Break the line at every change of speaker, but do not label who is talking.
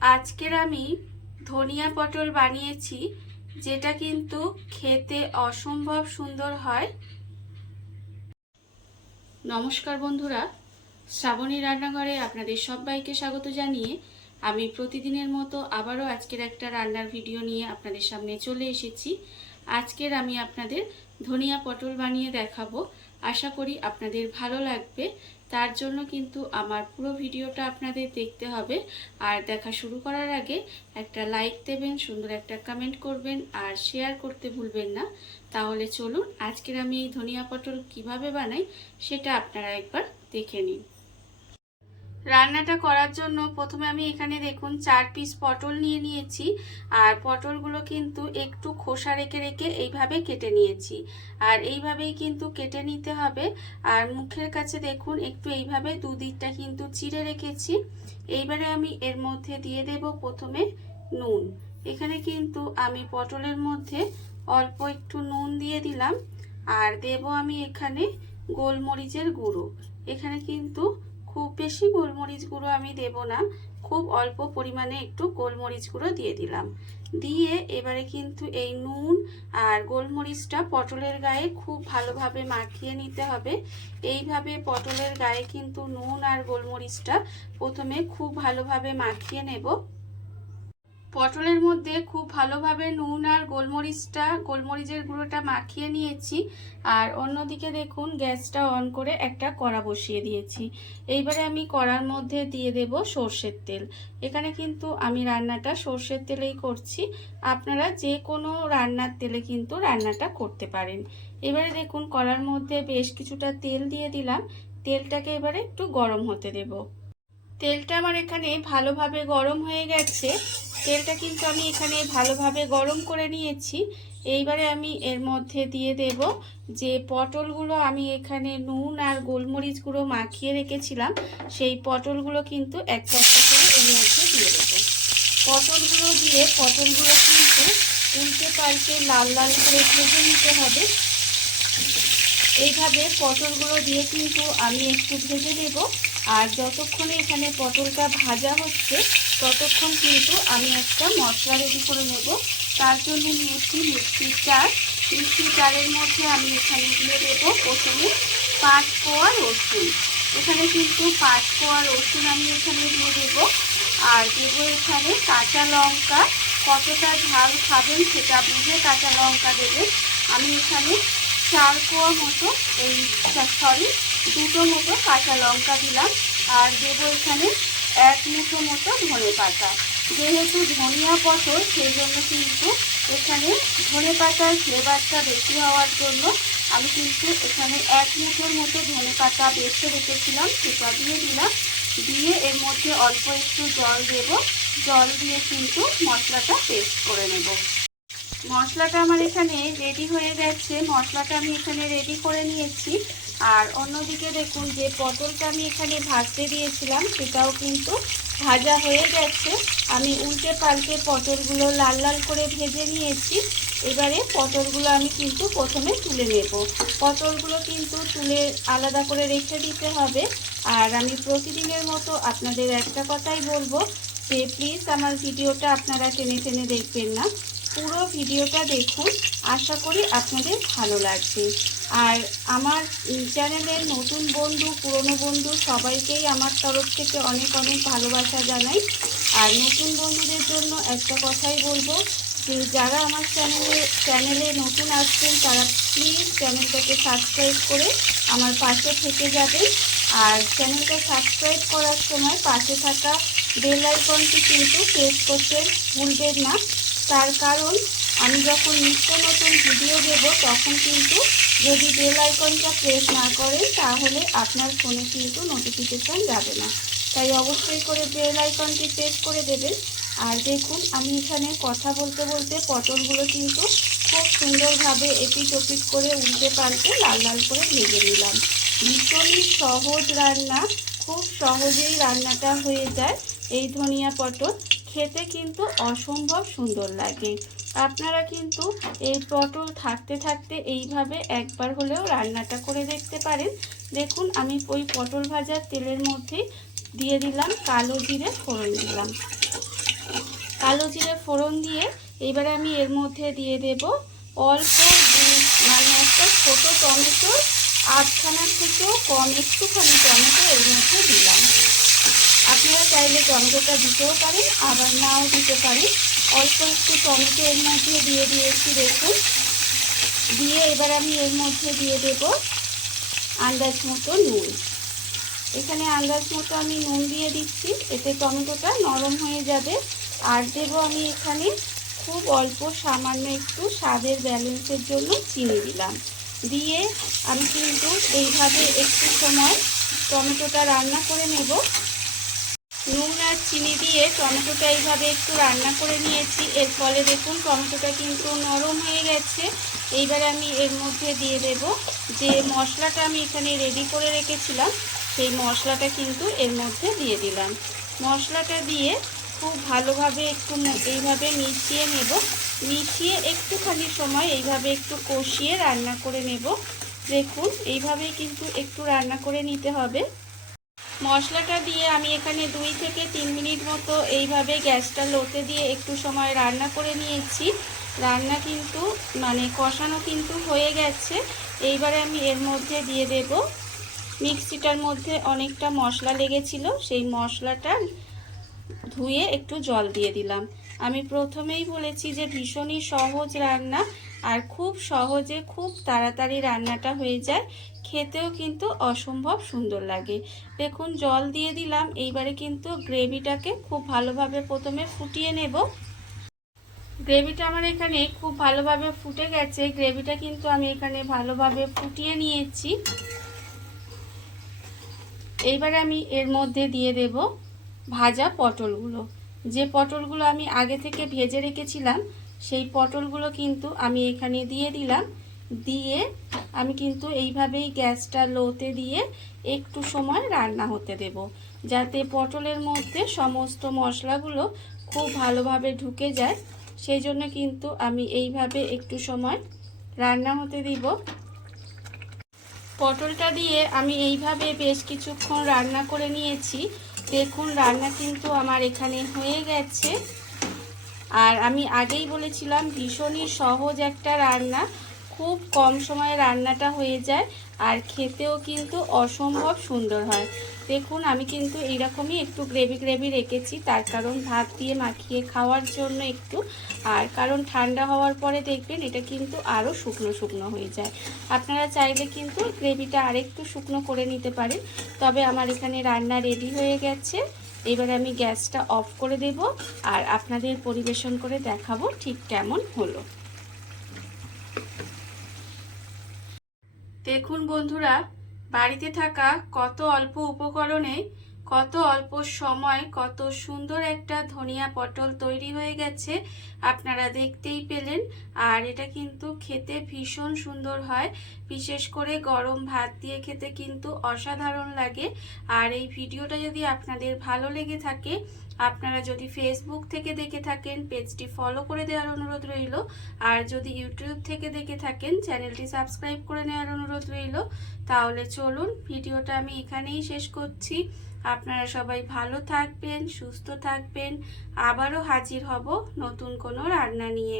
আজকের আমি ধনিয়া পটল বানিয়েছি, যেটা কিন্তু খেতে অসম্ভব সুন্দর হয়। নমস্কার বন্ধুরা, শ্রাবণী রান্নাঘরে আপনাদের সবাইকে স্বাগত জানিয়ে আমি প্রতিদিনের মতো আবারও আজকের একটা রান্নার ভিডিও নিয়ে আপনাদের সামনে চলে এসেছি। আজকের আমি আপনাদের ধনিয়া পটল বানিয়ে দেখাবো। আশা করি আপনাদের ভালো লাগবে। তার জন্য কিন্তু আমার পুরো ভিডিওটা আপনাদের দেখতে হবে। আর দেখা শুরু করার আগে একটা লাইক দেবেন, সুন্দর একটা কমেন্ট করবেন আর শেয়ার করতে ভুলবেন না। তাহলে চলুন, আজকের আমি এই ধনিয়া পটল কীভাবে বানাই সেটা আপনারা একবার দেখে নিন। রান্নাটা করার জন্য প্রথমে আমি এখানে দেখুন চার পিস পটল নিয়ে নিয়েছি। আর পটলগুলো কিন্তু একটু খোসা রেখে রেখে এইভাবে কেটে নিয়েছি। আর এইভাবেই কিন্তু কেটে নিতে হবে। আর মুখের কাছে দেখুন একটু এইভাবে দুদিকটা কিন্তু চিড়ে রেখেছি। এইবারে আমি এর মধ্যে দিয়ে দেব প্রথমে নুন। এখানে কিন্তু আমি পটলের মধ্যে অল্প একটু নুন দিয়ে দিলাম। আর দেব আমি এখানে গোলমরিচের গুঁড়ো। এখানে কিন্তু খুব বেশি গোলমরিচ গুঁড়ো আমি দেব না, খুব অল্প পরিমাণে একটু গোলমরিচ গুঁড়ো দিয়ে দিলাম। দিয়ে এবারে কিন্তু এই নুন আর গোলমরিচটা পটলের গায়ে খুব ভালোভাবে মাখিয়ে নিতে হবে। এইভাবে পটলের গায়ে কিন্তু নুন আর গোলমরিচটা প্রথমে খুব ভালোভাবে মাখিয়ে নেব। পটলের মধ্যে খুব ভালোভাবে নুন আর গোলমরিচটা, গোলমরিচের গুঁড়োটা মাখিয়ে নিয়েছি। আর অন্যদিকে দেখুন, গ্যাসটা অন করে একটা কড়া বসিয়ে দিয়েছি। এইবারে আমি কড়ার মধ্যে দিয়ে দেব সর্ষের তেল। এখানে কিন্তু আমি রান্নাটা সর্ষের তেলেই করছি। আপনারা যে কোনো রান্নার তেলে কিন্তু রান্নাটা করতে পারেন। এবারে দেখুন, কড়ার মধ্যে বেশ কিছুটা তেল দিয়ে দিলাম। তেলটাকে এবারে একটু গরম হতে দেবো। তেলটা আমার এখানে ভালোভাবে গরম হয়ে গেছে। তেলটা কিন্তু আমি এখানে ভালোভাবে গরম করে নিয়েছি। এইবারে আমি এর মধ্যে দিয়ে দেব যে পটলগুলো আমি এখানে নুন আর গোলমরিচ গুঁড়ো মাখিয়ে রেখেছিলাম, সেই পটলগুলো কিন্তু একটা একটা করে এর মধ্যে দিয়ে দেব। পটলগুলো দিয়ে, পটলগুলো কিন্তু উল্টে পাল্টে লাল লাল করে ভেজে নিতে হবে। এইভাবে পটলগুলো দিয়ে কিন্তু আমি একটু ভেজে নেব। আর যতক্ষণে এখানে পটলটা ভাজা হচ্ছে, ততক্ষণ কিন্তু আমি একটা মশলা রেডি করে নেব। তার জন্য নিয়েছি মিষ্টির চার মিষ্টির চারের মধ্যে আমি এখানে দিয়ে দেবো প্রথমে পাঁচ কোয়া রসুন। এখানে কিন্তু পাঁচ কোয়া রসুন আমি এখানে দিয়ে দেবো। আর দেবো এখানে কাঁচা লঙ্কা। কতটা ঝাল খাবেন সেটা বুঝে কাঁচা লঙ্কা দেবেন। আমি এখানে চার কোয়া মতো এই, সরি দুটো মতো কাঁচা লঙ্কা দিলাম। আর দেবো এখানে এক মুঠো মতো ধনে পাতা। যেহেতু ধনিয়া পটল, সেই জন্য কিন্তু এখানে ধনে পাতার ফ্লেভারটা বেশি হওয়ার জন্য আমি কিন্তু এখানে এক মুঠোর মতো ধনে পাতা বেছে রেখেছিলাম, সেটা দিয়ে দিলাম। দিয়ে এর মধ্যে অল্প একটু জল দেব। জল দিয়ে কিন্তু মশলাটা পেস্ট করে নেব। মশলাটা আমার এখানে রেডি হয়ে গেছে। মশলাটা আমি এখানে রেডি করে নিয়েছি। আর অন্যদিকে দেখুন, যে পটলটা আমি এখানে ভাজতে দিয়েছিলাম, সেটাও কিন্তু ভাজা হয়ে গেছে। আমি উল্টে পাল্টে পটলগুলো লাল লাল করে ভেজে নিয়েছি। এবারে পটলগুলো আমি কিন্তু প্রথমে তুলে নেব। পটলগুলো কিন্তু তুলে আলাদা করে রেখে দিতে হবে। আর আমি প্রতিদিনের মতো আপনাদের একটা কথাই বলব যে প্লিজ আমার ভিডিওটা আপনারা টেনে টেনে দেখবেন না। পুরো ভিডিওটা দেখুন। আশা করি আপনাদের ভালো লাগবে। আর আমার চ্যানেলের নতুন বন্ধু, পুরনো বন্ধু সবাইকেই আমার তরফ থেকে অনেক অনেক ভালোবাসা জানাই। আর নতুন বন্ধুদের জন্য একটা কথাই বলব যে, যারা আমার চ্যানেলে চ্যানেলে নতুন আসছেন, তারা প্লিজ চ্যানেলটাকে সাবস্ক্রাইব করে আমার পাশে থেকে যাবেন। আর চ্যানেলটা সাবস্ক্রাইব করার সময় পাশে থাকা বেল আইকনটি কিন্তু প্রেস করতে ভুলবেন না। তার কারণ, আমি যখন নিত্য নতুন ভিডিও দেব, তখন কিন্তু যদি বেল আইকনটা প্রেস না করেন তাহলে আপনার ফোনে কিন্তু নোটিফিকেশান যাবে না। তাই অবশ্যই করে বেল আইকনটি প্রেস করে দেবেন। আর দেখুন, আমি এখানে কথা বলতে বলতে পটলগুলো কিন্তু খুব সুন্দরভাবে এপিট ওপিট করে উল্টে পাল্টে লাল লাল করে ভেজে নিলাম। ভীষণই সহজ রান্না, খুব সহজেই রান্নাটা হয়ে যায় এই ধনিয়া পটল। খেতে কিন্তু অসম্ভব সুন্দর লাগে। আপনারা কিন্তু এই পটল থাকতে থাকতে এইভাবে একবার হলেও রান্নাটা করে দেখতে পারেন। দেখুন, আমি ওই পটল ভাজার তেলের মধ্যে দিয়ে দিলাম কালো জিরে ফোড়ন দিলাম। কালো জিরে ফোড়ন দিয়ে এবারে আমি এর মধ্যে দিয়ে দেব অল্প মানে একটা ছোট টমেটো আটখানার থেকেও কম, একটুখানি টমেটো এর মধ্যে দিলাম। আপনারা চাইলে টমেটোটা দিতেও পারেন, আবার নাও দিতে পারেন। অল্প একটু টমেটো এর মধ্যে দিয়ে দিয়েছি, দেখুন। দিয়ে এবার আমি এর মধ্যে দিয়ে দেব আন্দাজ মতো নুন। এখানে আন্দাজ মতো আমি নুন দিয়ে দিচ্ছি, এতে টমেটোটা নরম হয়ে যাবে। আর দেব আমি এখানে খুব অল্প সামান্য একটু স্বাদের ব্যালেন্সের জন্য চিনি দিলাম। দিয়ে আমি কিন্তু এইভাবে একটু সময় টমেটোটা রান্না করে নেব। নুন আর চিনি দিয়ে টমেটোটা এইভাবে একটু রান্না করে নিয়েছি। এর ফলে দেখুন টমেটোটা কিন্তু নরম হয়ে গেছে। এইবার আমি এর মধ্যে দিয়ে দেব যে মশলাটা আমি এখানে রেডি করে রেখেছিলাম, সেই মশলাটা কিন্তু এর মধ্যে দিয়ে দিলাম। মশলাটা দিয়ে খুব ভালোভাবে একটু এইভাবে মিশিয়ে নেব। মিশিয়ে একটুখানি সময় এইভাবে একটু কষিয়ে রান্না করে নেব। দেখুন, এইভাবেই কিন্তু একটু রান্না করে নিতে হবে। মশলাটা দিয়ে আমি এখানে দুই থেকে তিন মিনিট মতো এইভাবে গ্যাসটা লোতে দিয়ে একটু সময় রান্না করে নিয়েছি। রান্না কিন্তু মানে কষানো কিন্তু হয়ে গেছে। এইবারে আমি এর মধ্যে দিয়ে দেব। মিক্সিটার মধ্যে অনেকটা মশলা লেগেছিল, সেই মশলাটা ধুয়ে একটু জল দিয়ে দিলাম। আমি প্রথমেই বলেছি যে ভীষণই সহজ রান্না, আর খুব সহজে খুব তাড়াতাড়ি রান্নাটা হয়ে যায়। খেতেও কিন্তু অসম্ভব সুন্দর লাগে। দেখুন, জল দিয়ে দিলাম, এইবারে কিন্তু গ্রেভিটাকে খুব ভালোভাবে প্রথমে ফুটিয়ে নেব। গ্রেভিটা আমার এখানে খুব ভালোভাবে ফুটে গেছে। গ্রেভিটা কিন্তু আমি এখানে ভালোভাবে ফুটিয়ে নিয়েছি। এইবারে আমি এর মধ্যে দিয়ে দেব ভাজা পটলগুলো। যে পটলগুলো আমি আগে থেকে ভেজে রেখেছিলাম, সেই পটলগুলো কিন্তু আমি এখানে দিয়ে দিলাম। দিয়ে আমি কিন্তু এইভাবেই গ্যাসটা লোতে দিয়ে একটু সময় রান্না হতে দেব। যাতে পটলের মধ্যে সমস্ত মশলাগুলো খুব ভালোভাবে ঢুকে যায় সেই জন্য কিন্তু আমি এইভাবে একটু সময় রান্না হতে দিব। পটলটা দিয়ে আমি এইভাবে বেশ কিছুক্ষণ রান্না করে নিয়েছি। দেখুন, রান্না কিন্তু আমার এখানে হয়ে গেছে। আর আমি আগেই বলেছিলাম, ভীষণই সহজ একটা রান্না। খুব কম সময়ে রান্নাটা হয়ে যায় আর খেতেও কিন্তু অসম্ভব সুন্দর হয়। দেখুন, আমি কিন্তু এইরকমই একটু গ্রেভি গ্রেভি রেখেছি, তার কারণ ভাত দিয়ে মাখিয়ে খাওয়ার জন্য একটু। আর কারণ ঠান্ডা হওয়ার পরে দেখবেন এটা কিন্তু আরও শুকনো শুকনো হয়ে যায়। আপনারা চাইলে কিন্তু গ্রেভিটা আরেকটু শুকনো করে নিতে পারেন। তবে আমার এখানে রান্না রেডি হয়ে গেছে। এবার আমি গ্যাসটা অফ করে দেব আর আপনাদের পরিবেশন করে দেখাবো ঠিক কেমন হলো। দেখুন বন্ধুরা বাড়িতে থাকা কত অল্প উপকরণে কত অল্প সময়, কত সুন্দর একটা ধনিয়া পটল তৈরি হয়ে গেছে, আপনারা দেখতেই পেলেন। আর এটা কিন্তু খেতে ভীষণ সুন্দর হয়। বিশেষ করে গরম ভাত দিয়ে খেতে কিন্তু অসাধারণ লাগে। আর এই ভিডিওটা যদি আপনাদের ভালো লেগে থাকে, আপনারা যদি ফেসবুক থেকে দেখে থাকেন, পেজটি ফলো করে দেওয়ার অনুরোধ রইল। আর যদি ইউটিউব থেকে দেখে থাকেন, চ্যানেলটি সাবস্ক্রাইব করে নেওয়ার অনুরোধ রইল। তাহলে চলুন, ভিডিওটা আমি এখানেই শেষ করছি। আপনারা সবাই ভালো থাকবেন সুস্থ থাকবেন। আবারও হাজির হব নতুন কোনো রান্না নিয়ে।